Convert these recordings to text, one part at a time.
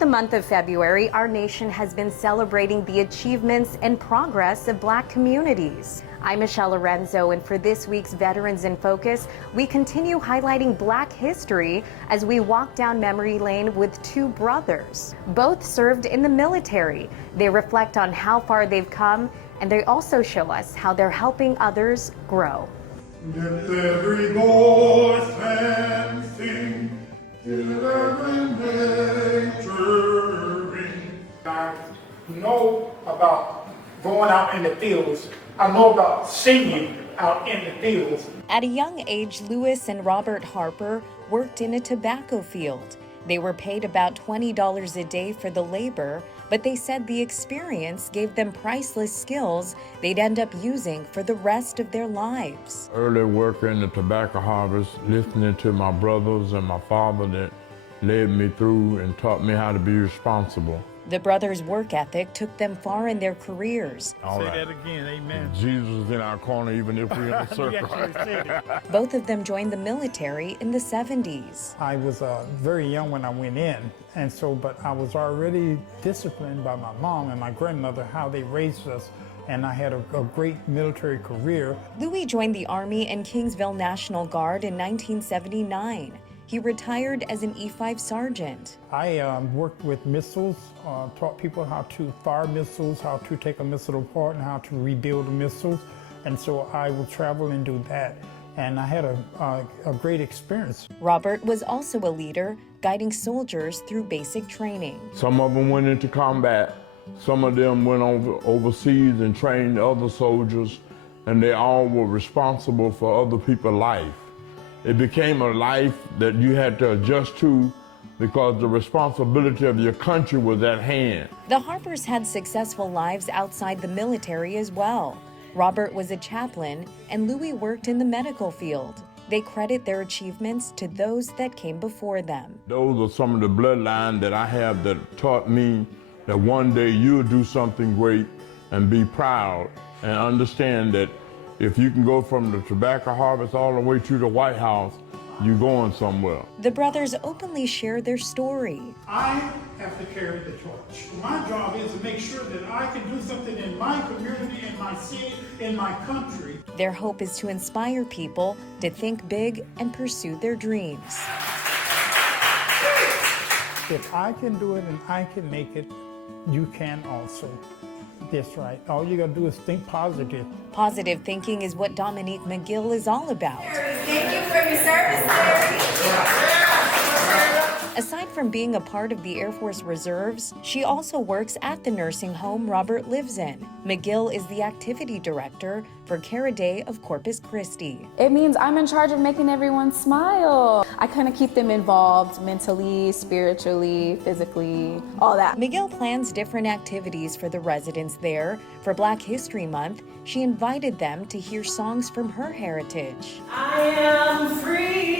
Throughout the month of February, our nation has been celebrating the achievements and progress of Black communities. I'm Michelle Lorenzo, and for this week's Veterans in Focus, we continue highlighting Black history as we walk down memory lane with two brothers. Both served in the military. They reflect on how far they've come, and they also show us how they're helping others grow. Let every voice and sing, till every nature ring. I know about going out in the fields. I know about singing out in the fields. At a young age, Lewis and Robert Harper worked in a tobacco field. They were paid about $20 a day for the labor, but they said the experience gave them priceless skills they'd end up using for the rest of their lives. Early worker in the tobacco harvest, listening to my brothers and my father that led me through and taught me how to be responsible. The brothers' work ethic took them far in their careers. All right. Say that again, amen. Jesus is in our corner even if we're in a circle. Both of them joined the military in the 70s. I was very young when I went in, but I was already disciplined by my mom and my grandmother, how they raised us, and I had a great military career. Louis joined the Army and Kingsville National Guard in 1979. He retired as an E-5 sergeant. I worked with missiles, taught people how to fire missiles, how to take a missile apart, and how to rebuild missiles. And so I would travel and do that. And I had a great experience. Robert was also a leader, guiding soldiers through basic training. Some of them went into combat. Some of them went overseas and trained other soldiers, and they all were responsible for other people's life. It became a life that you had to adjust to because the responsibility of your country was at hand. The Harpers had successful lives outside the military as well. Robert was a chaplain, and Louis worked in the medical field. They credit their achievements to those that came before them. Those are some of the bloodline that I have that taught me that one day you'll do something great and be proud and understand that if you can go from the tobacco harvest all the way to the White House, you're going somewhere. The brothers openly share their story. I have to carry the torch. My job is to make sure that I can do something in my community, in my city, in my country. Their hope is to inspire people to think big and pursue their dreams. If I can do it and I can make it, you can also. That's right. All you gotta do is think positive. Positive thinking is what Dominique McGill is all about. Thank you for your service, Larry. Aside from being a part of the Air Force Reserves, she also works at the nursing home Robert lives in. McGill is the activity director for Care a Day of Corpus Christi. It means I'm in charge of making everyone smile. I kind of keep them involved mentally, spiritually, physically, all that. McGill plans different activities for the residents there. For Black History Month, she invited them to hear songs from her heritage. I am free.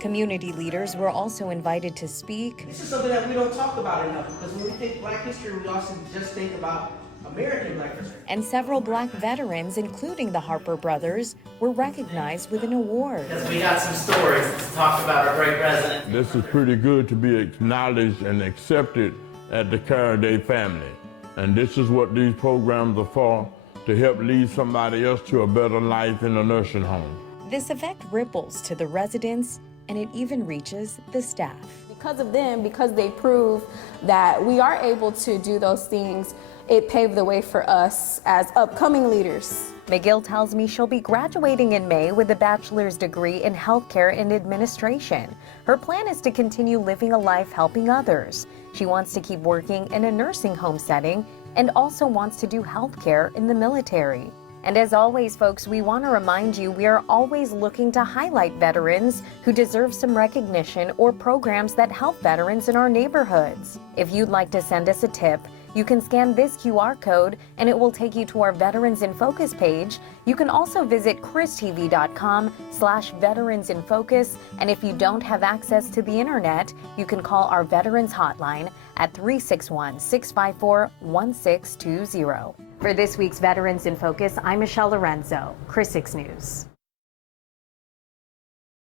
Community leaders were also invited to speak. This is something that we don't talk about enough, because when we think Black history, we also just think about American Black history. And several Black veterans, including the Harper brothers, were recognized with an award. Because we got some stories to talk about our great president. This is pretty good to be acknowledged and accepted at the Care a Day family. And this is what these programs are for, to help lead somebody else to a better life in a nursing home. This effect ripples to the residents, and it even reaches the staff. Because of them, because they prove that we are able to do those things, it paved the way for us as upcoming leaders. McGill tells me she'll be graduating in May with a bachelor's degree in healthcare and administration. Her plan is to continue living a life helping others. She wants to keep working in a nursing home setting and also wants to do healthcare in the military. And as always, folks, we want to remind you we are always looking to highlight veterans who deserve some recognition or programs that help veterans in our neighborhoods. If you'd like to send us a tip, you can scan this QR code and it will take you to our Veterans in Focus page. You can also visit christv.com/Veterans in Focus. And if you don't have access to the internet, you can call our Veterans Hotline at 361-654-1620. For this week's Veterans in Focus, I'm Michelle Lorenzo, Chris 6 News.